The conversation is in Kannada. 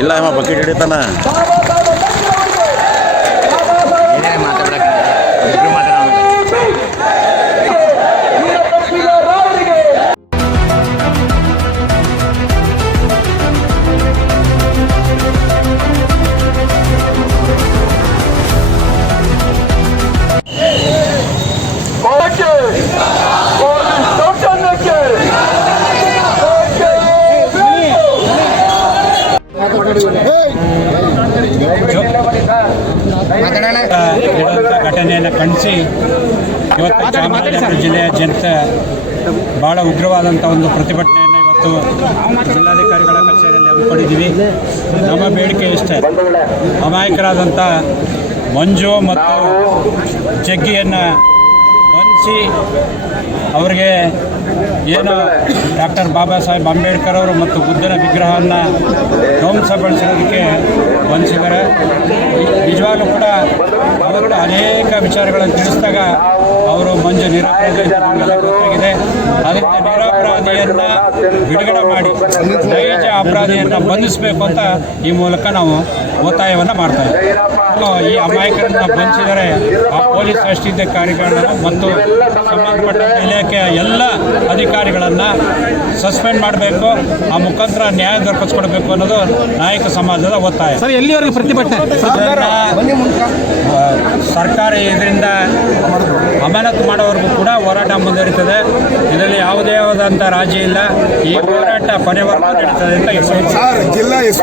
ಇಲ್ಲ ಬಕೆಟ್ ಹಿಡಿತಾನ. ಘಟನೆಯನ್ನು ಖಂಡಿಸಿ. ಇವತ್ತು ಚಾಮರಾಜನಗರ ಜಿಲ್ಲೆಯಾದ್ಯಂತ ಭಾಳ ಉಗ್ರವಾದಂಥ ಒಂದು ಪ್ರತಿಭಟನೆಯನ್ನು ಇವತ್ತು ಜಿಲ್ಲಾಧಿಕಾರಿಗಳ ಕಚೇರಿಯಲ್ಲಿ ಹಮ್ಮಿಕೊಂಡಿದ್ದೀವಿ ನಮ್ಮ ಬೇಡಿಕೆ ಇಷ್ಟೇ. ಅಮಾಯಕರಾದಂಥ ಮಂಜು ಮತ್ತು ಜಗ್ಗಿಯನ್ನು ಬಂಧಿಸಿ ಅವರಿಗೆ ಏನು ಡಾಕ್ಟರ್ ಬಾಬಾ ಸಾಹೇಬ್ ಅಂಬೇಡ್ಕರ್ ಅವರು ಮತ್ತು ಬುದ್ಧನ ವಿಗ್ರಹವನ್ನು ಧ್ವಂಸಗೊಳಿಸಿರೋದಕ್ಕೆ ವಂಚಿಸಿದ್ದಾರೆ ನಿಜವಾಗ್ಲೂ ಅನೇಕ ವಿಚಾರಗಳನ್ನು ತಿಳಿಸಿದಾಗ ಅವರು ಮಂಜು ನಿರಪರಾಧಿ ಗೊತ್ತಾಗಿದೆ ಅದರಿಂದ ನಿರಾಪರಾಧಿಯನ್ನ ಬಿಡುಗಡೆ ಮಾಡಿ ನೈಜ ಅಪರಾಧಿಯನ್ನು ಬಂಧಿಸಬೇಕು ಅಂತ ಈ ಮೂಲಕ ನಾವು ಒತ್ತಾಯವನ್ನು ಮಾಡ್ತಾ ಇದ್ದೀವಿ. ಈ ಅಮಾಯಕರನ್ನ ಬಂಧಿಸಿದರೆ ಆ ಪೊಲೀಸ್ ಅಧಿಕಾರಿಗಳನ್ನು ಮತ್ತು ಸಂಬಂಧಪಟ್ಟ ಇಲಾಖೆಯ ಎಲ್ಲ ಅಧಿಕಾರಿಗಳನ್ನು ಸಸ್ಪೆಂಡ್ ಮಾಡಬೇಕು. ಆ ಮುಖಾಂತರ ನ್ಯಾಯ ದೊರಕಿಸ್ಕೊಡ್ಬೇಕು ಅನ್ನೋದು ನಾಯಕ ಸಮಾಜದ ಒತ್ತಾಯ. ಸರ್ ಎಲ್ಲಿವರೆಗೆ ಪ್ರತಿಭಟನೆ? ಸರ್ಕಾರ ಇದರಿಂದ ಅಮಾನತು ಮಾಡೋವರೆಗೂ ಕೂಡ ಹೋರಾಟ ಮುಂದುವರಿತದೆ. ಇದರಲ್ಲಿ ಯಾವುದೇ ಆದಂಥ ರಾಜಿ ಇಲ್ಲ. ಈ ಹೋರಾಟ ಕೊನೆವರೆಗೂ ನಡೀತದೆ ಅಂತ ಜಿಲ್ಲಾ ಎಸ್